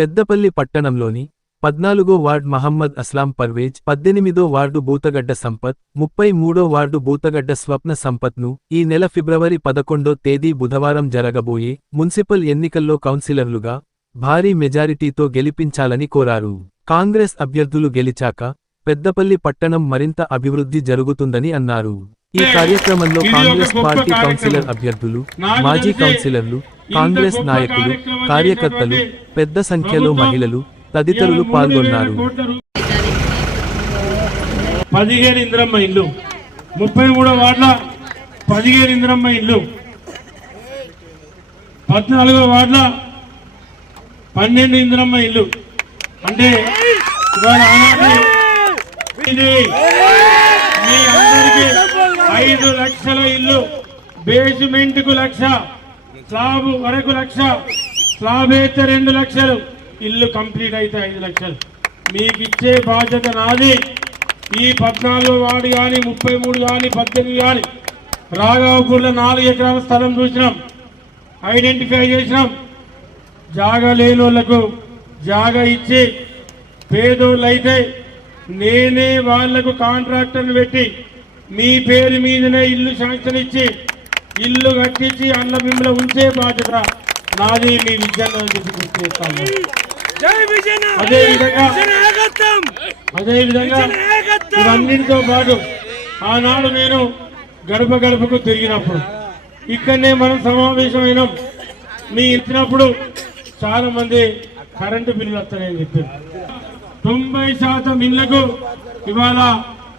పెద్దపల్లి పట్టణంలోని 14వ వార్డ్ మహమ్మద్ అస్లాం పర్వేజ్, 18వ వార్డు బూతగడ్డ సంపత్, 33వ వార్డు బూతగడ్డ స్వప్న సంపత్ను ఈ నెల ఫిబ్రవరి 11వ తేదీ బుధవారం జరగబోయే మున్సిపల్ ఎన్నికల్లో కౌన్సిలర్లుగా భారీ మెజారిటీతో గెలిపించాలని కోరారు. కాంగ్రెస్ అభ్యర్థులు గెలిచాక పెద్దపల్లి పట్టణం మరింత అభివృద్ధి జరుగుతుందని అన్నారు. ఈ కార్యక్రమంలో కాంగ్రెస్ పార్టీ కౌన్సిలర్ అభ్యర్థులు, మాజీ కౌన్సిలర్లు, కాంగ్రెస్ నాయకులు, కార్యకర్తలు, పెద్ద సంఖ్యలో మహిళలు తదితరులు పాల్గొన్నారు. 15 ఇంద్రమ్మ ఇల్లు, 33వ వార్డుల 15 ఇంద్రమ్మ ఇల్లు, 14వ వార్డుల 12 ఇంద్రమ్మ ఇల్లు. అంటే ఇవాళ మీ అందరికీ 5 లక్షల ఇల్లు, బేస్మెంట్ కు 1 లక్ష, స్లాబ్ వరకు 1 లక్ష, స్లాబ్ అయితే 2 లక్షలు, ఇల్లు కంప్లీట్ అయితే 5 లక్షలు. మీకు ఇచ్చే బాధ్యత నాది. ఈ 14వ వార్డు కానీ 33 కానీ 18 కానీ రాఘవపూర్లో 4 ఎకరాల స్థలం చూసినాం, ఐడెంటిఫై చేసినాం. జాగా లేని వాళ్లకు జాగా ఇచ్చి, పేదోళ్ళు అయితే నేనే వాళ్లకు కాంట్రాక్టర్ని పెట్టి మీ పేరు మీదనే ఇల్లు శాంక్షన్ ఇచ్చి ఇల్లు కట్టించి అన్న మిమ్మల్ని ఉంచే బాధ్యత నాది. మీ విద్యను చేస్తాను. అదేవిధంగా ఇవన్నిటితో పాటు ఆనాడు నేను గడప గడపకు తిరిగినప్పుడు ఇక్కడనే మనం సమావేశమైనాం. మీ ఇచ్చినప్పుడు చాలా మంది కరెంటు బిల్లులు వస్తాయని చెప్పారు. 90% ఇళ్లకు ఇవాళ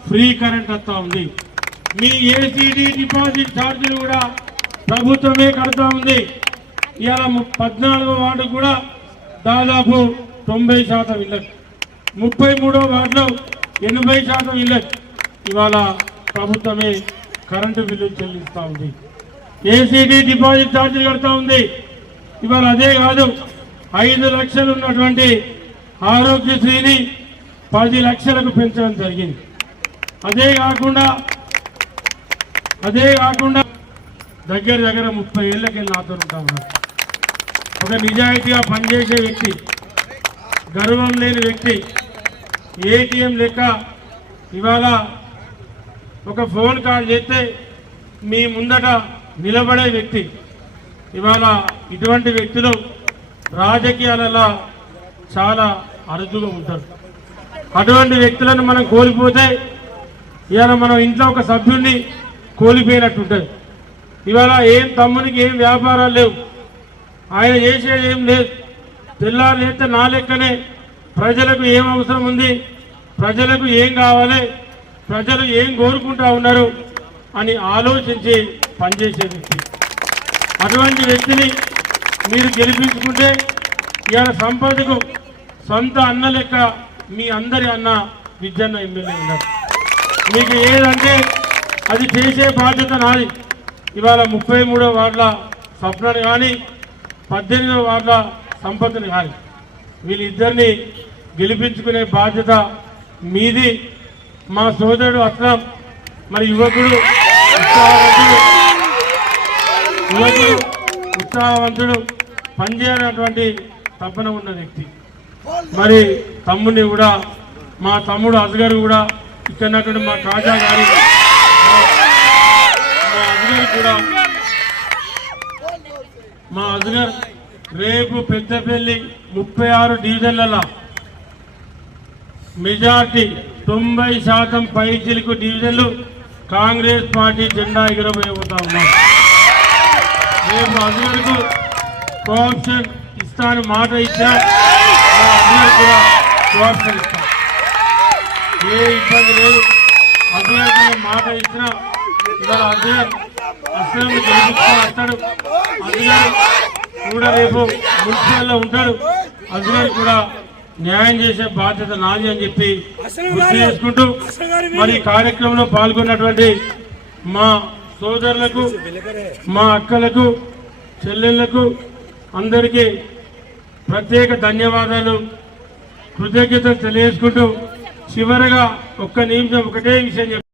ఫ్రీ కరెంట్ వస్తా ఉంది. మీ ఏసీడీ డిపాజిట్ ఛార్జీలు కూడా ప్రభుత్వమే కడతా ఉంది. ఇవాళ 14వ వార్డు కూడా దాదాపు 90% ఇళ్లకు, 33వ వార్డులో 80% ఇళ్లకు ఇవాళ ప్రభుత్వమే కరెంటు బిల్లు చెల్లిస్తూ ఉంది. ఏసీడీ డిపాజిట్ ఛార్జీలు కడతా ఉంది. ఇవాళ అదే కాదు, 5 లక్షలు ఉన్నటువంటి ఆరోగ్యశ్రీని 10 లక్షలకు పెంచడం జరిగింది. అదే కాకుండా దగ్గర 30 ఏళ్ళకి నాతో ఉంటా ఉన్నారు. ఒక నిజాయితీగా పనిచేసే వ్యక్తి, గర్వం లేని వ్యక్తి, ఏటీఎం లెక్క ఇవాళ ఒక ఫోన్ కాల్ చేస్తే మీ ముందట నిలబడే వ్యక్తి. ఇవాళ ఇటువంటి వ్యక్తులు రాజకీయాలలో చాలా అరుదుగా ఉంటారు. అటువంటి వ్యక్తులను మనం కోల్పోతే ఇవాళ మనం ఇంట్లో ఒక సభ్యుడిని కోల్పోయినట్టు ఉంటుంది. ఇవాళ ఏం తమ్మునికి ఏం వ్యాపారాలు లేవు, ఆయన చేసేది ఏం లేదు. తెల్లారు లేస్తే నా లెక్కనే ప్రజలకు ఏం అవసరం ఉంది, ప్రజలకు ఏం కావాలి, ప్రజలు ఏం కోరుకుంటా ఉన్నారు అని ఆలోచించి పనిచేసే వ్యక్తి. అటువంటి వ్యక్తిని మీరు గెలిపించుకుంటే ఇవాళ సంపదకు సొంత అన్న లెక్క మీ అందరి అన్న విద్యన్న ఎమ్మెల్యే ఉన్నారు. మీకు ఏదంటే అది చేసే బాధ్యత నాది. ఇవాళ 33వ వార్డుల స్వప్నని కానీ 18వ వార్డుల సంపత్తిని కానీ వీళ్ళిద్దరిని గెలిపించుకునే బాధ్యత మీది. మా సోదరుడు అస్లాం మరి యువకుడు ఉత్సాహవంతుడు, పనిచేయనటువంటి తపన ఉన్న వ్యక్తి. మరి తమ్ముడిని కూడా, మా తమ్ముడు అజగర్ కూడా ఇక్కడ మా కాజా గారు, మా అజగర్ రేపు పెద్దపల్లి 36 డివిజన్లలో మెజార్టీ 90% పైచిలకు డివిజన్లు కాంగ్రెస్ పార్టీ జెండా ఎగరబోతా ఉన్నాం. రేపు అజగర్కు కోఆప్షన్ ఇస్తాను మాట ఇచ్చా, అజగర్ కూడా కోఆప్షన్ ఇస్తాను. ఏ ఇబ్బంది లేదు. అజగర్ మాట ఇచ్చినా ఇవాళ అజగర్ అసెంబ్లీ గెలిపిస్తూ వస్తాడు. అజగర్ కూడా రేపు మున్సిపల్లో ఉంటాడు. అజగర్ కూడా న్యాయం చేసే బాధ్యత నాది అని చెప్పి గుర్తు చేసుకుంటూ మరి కార్యక్రమంలో పాల్గొన్నటువంటి మా సోదరులకు, మా అక్కలకు, చెల్లెళ్లకు అందరికీ ప్రత్యేక ధన్యవాదాలు, కృతజ్ఞతలు తెలియజేసుకుంటూ చివరగా ఒక్క నిమిషం ఒకటే విషయం